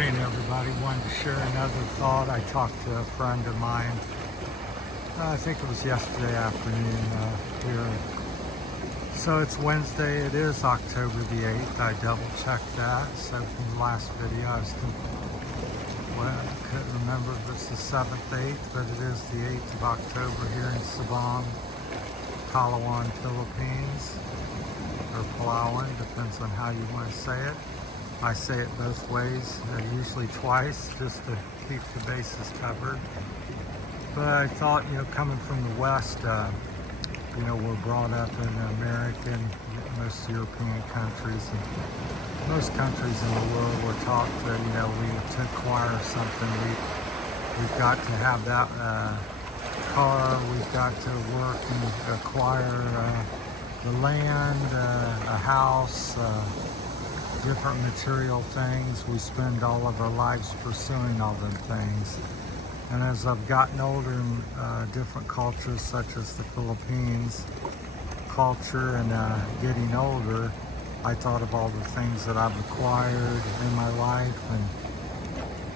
morning, everybody. Wanted to share another thought. I talked to a friend of mine, I think it was yesterday afternoon here. So it's Wednesday. It is October the 8th. I double checked that. So from the last video, I couldn't remember if it's the 7th, 8th, but it is the 8th of October here in Sabang, Palawan, Philippines, or Palawan, depends on how you want to say it. I say it both ways, usually twice, just to keep the bases covered. But I thought, coming from the West, we're brought up in America and most European countries, and most countries in the world we're taught that, to acquire something, we've got to have that car, we've got to work and acquire the land, a house, different material things. We spend all of our lives pursuing all them things. And as I've gotten older in different cultures such as the Philippines culture and getting older, I thought of all the things that I've acquired in my life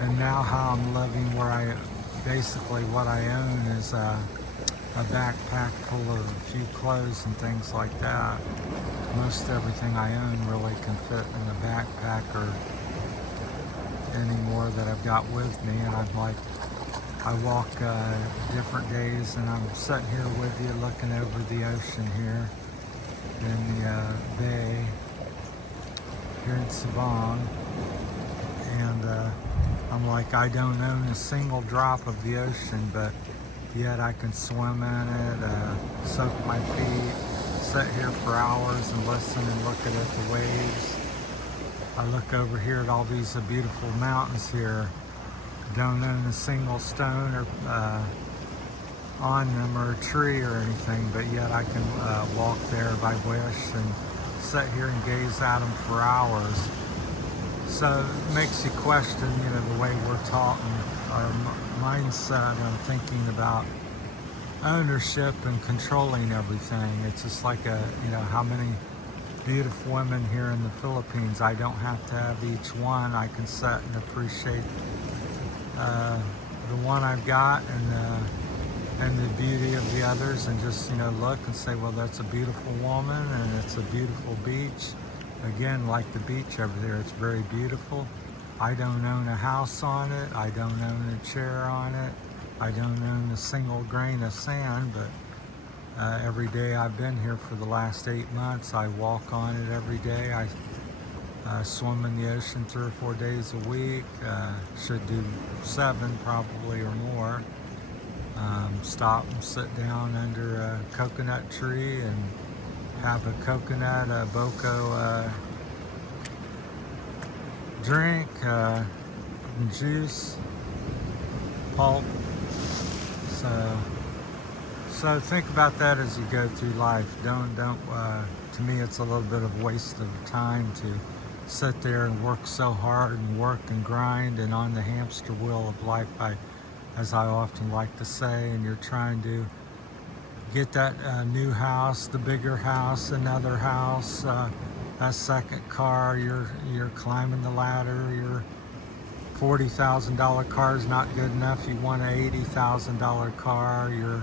and now how I'm living, where basically what I own is a backpack full of a few clothes and things like that. Most everything I own really can fit in a backpack or any more that I've got with me. And I walk different days, and I'm sitting here with you looking over the ocean here in the bay here in Sabang. And I'm like, I don't own a single drop of the ocean, but yet I can swim in it, soak my feet, sit here for hours and listen and look at the waves. I look over here at all these beautiful mountains here. Don't own a single stone or on them or a tree or anything, but yet I can walk there if I wish and sit here and gaze at them for hours. So it makes you question, the way we're taught and our mindset and thinking about ownership and controlling everything. It's just like how many beautiful women here in the Philippines. I don't have to have each one. I can sit and appreciate the one I've got and the beauty of the others, and just look and say, well, that's a beautiful woman and it's a beautiful beach. Again, like the beach over there, it's very beautiful. I don't own a house on it. I don't own a chair on it. I don't own a single grain of sand, but every day I've been here for the last 8 months, I walk on it every day. I swim in the ocean 3 or 4 days a week. Should do 7 probably or more. Stop and sit down under a coconut tree and have a coconut, a boko drink, juice, pulp. So think about that as you go through life. Don't. To me, it's a little bit of a waste of time to sit there and work so hard and work and grind and on the hamster wheel of life, as I often like to say. And you're trying to get that new house, the bigger house, another house, a second car. You're climbing the ladder. Your $40,000 car is not good enough. You want an $80,000 car. Your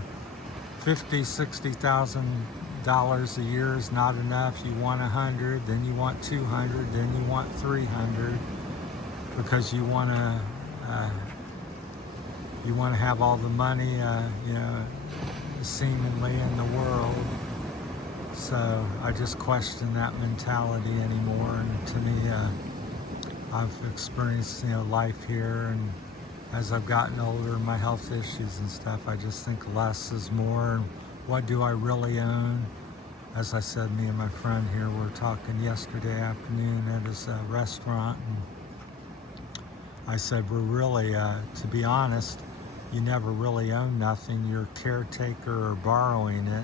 $50,000-$60,000 a year is not enough. You want 100, then you want 200, then you want 300, because you want to have all the money, seemingly in the world. So I just question that mentality anymore. And to me, I've experienced life here, and as I've gotten older, my health issues and stuff, I just think less is more. And what do I really own? As I said, me and my friend here were talking yesterday afternoon at his restaurant, and I said, we're really, to be honest, you never really own nothing. You're a caretaker or borrowing it.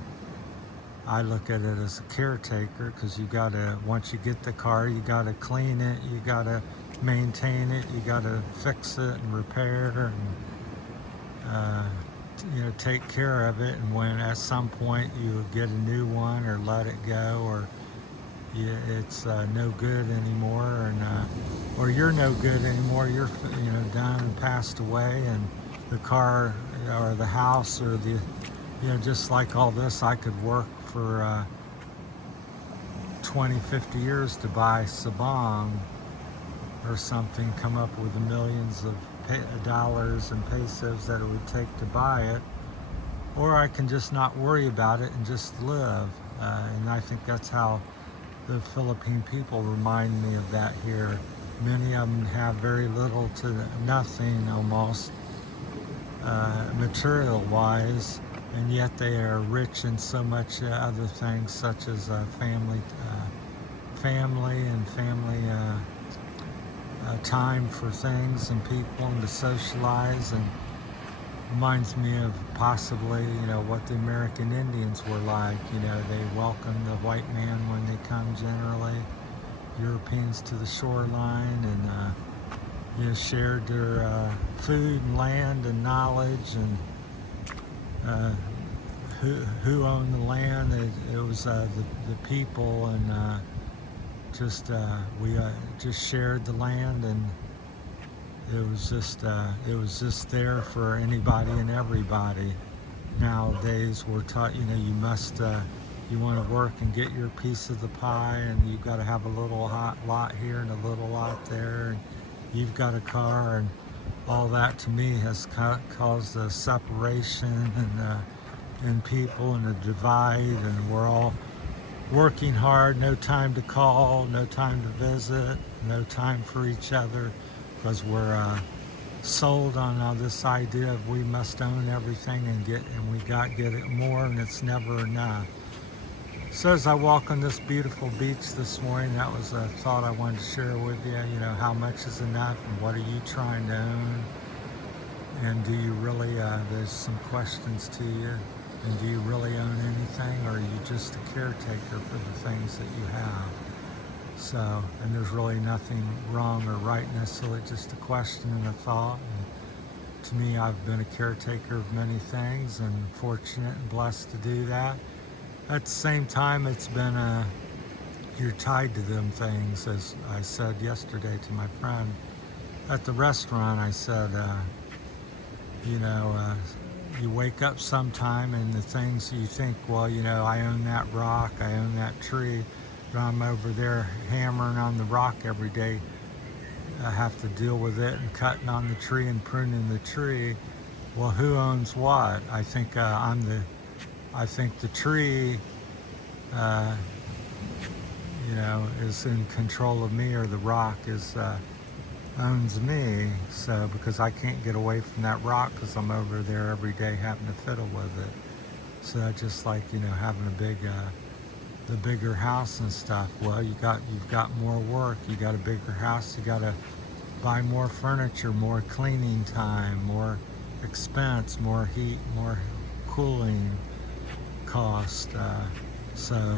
I look at it as a caretaker, because you gotta, once you get the car, you gotta clean it, you gotta maintain it, you gotta fix it and repair and take care of it. And when at some point you get a new one or let it go, or it's no good anymore, and or you're no good anymore. You're done and passed away, and the car or the house or the just like all this, I could work for 20, 50 years to buy Sabong or something, come up with the millions of dollars and pesos that it would take to buy it, or I can just not worry about it and just live. And I think that's how the Philippine people remind me of that here. Many of them have very little to nothing almost material-wise, and yet they are rich in so much other things, such as family and family time for things and people and to socialize. And reminds me of possibly what the American Indians were like. They welcomed the white man when they come, generally Europeans, to the shoreline, and shared their food and land and knowledge, and who owned the land. It was the people, and we just shared the land, and it was just there for anybody and everybody. Nowadays we're taught, you must you want to work and get your piece of the pie, and you've got to have a little hot lot here and a little lot there, and you've got a car, and all that to me has caused a separation in people and a divide, and we're all working hard, no time to call, no time to visit, no time for each other, because we're sold on this idea of we must own everything and we get it more, and it's never enough. So as I walk on this beautiful beach this morning, that was a thought I wanted to share with you. How much is enough, and what are you trying to own? And do you really, there's some questions to you, and do you really own anything, or are you just a caretaker for the things that you have? So, and there's really nothing wrong or right necessarily, just a question and a thought. And to me, I've been a caretaker of many things, and fortunate and blessed to do that. At the same time, it's been you're tied to them things. As I said yesterday to my friend at the restaurant, I said, you wake up sometime, and the things you think, well, I own that rock, I own that tree, but I'm over there hammering on the rock every day. I have to deal with it and cutting on the tree and pruning the tree. Well, who owns what? I think the tree, is in control of me, or the rock owns me. So, because I can't get away from that rock, because I'm over there every day having to fiddle with it. So that's just like, having the bigger house and stuff. Well, you've got more work, you got a bigger house, you got to buy more furniture, more cleaning time, more expense, more heat, more cooling cost. So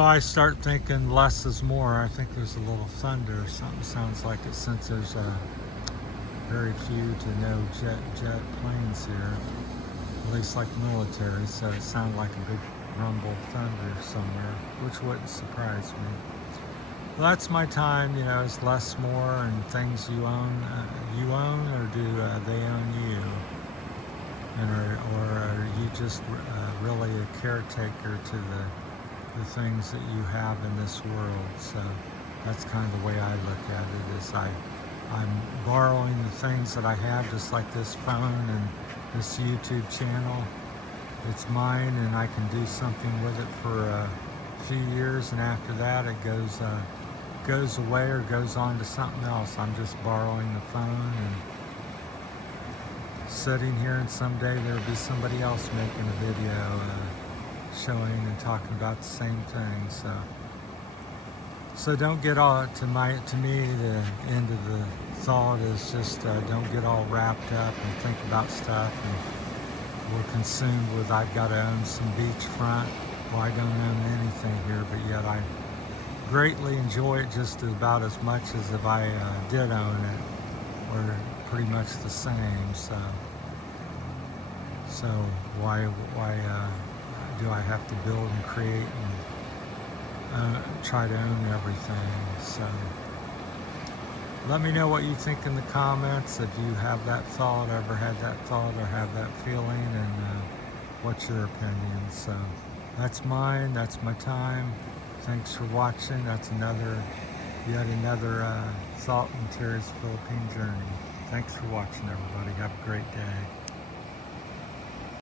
I start thinking less is more. I think there's a little thunder or something, sounds like it, since there's very few to no jet planes here, at least like military. So it sounded like a big rumble thunder somewhere, which wouldn't surprise me. Well, that's my time. Is less more, and things you own, or do they own you? Or are you just really a caretaker to the things that you have in this world? So that's kind of the way I look at it, is I'm borrowing the things that I have, just like this phone and this YouTube channel. It's mine, and I can do something with it for a few years, and after that it goes away or goes on to something else. I'm just borrowing the phone and sitting here, and someday there'll be somebody else making a video showing and talking about the same thing. So don't get all to me the end of the thought is just don't get all wrapped up and think about stuff, and we're consumed with I've got to own some beachfront. Well, I don't own anything here, but yet I greatly enjoy it just about as much as if I did own it. We're pretty much the same. So why do I have to build and create and try to own everything. So let me know what you think in the comments, if you have that thought, ever had that thought, or have that feeling, and what's your opinion. So that's mine, that's my time. Thanks for watching. That's yet another Salt and Tears Philippine journey. Thanks for watching, everybody. Have a great day.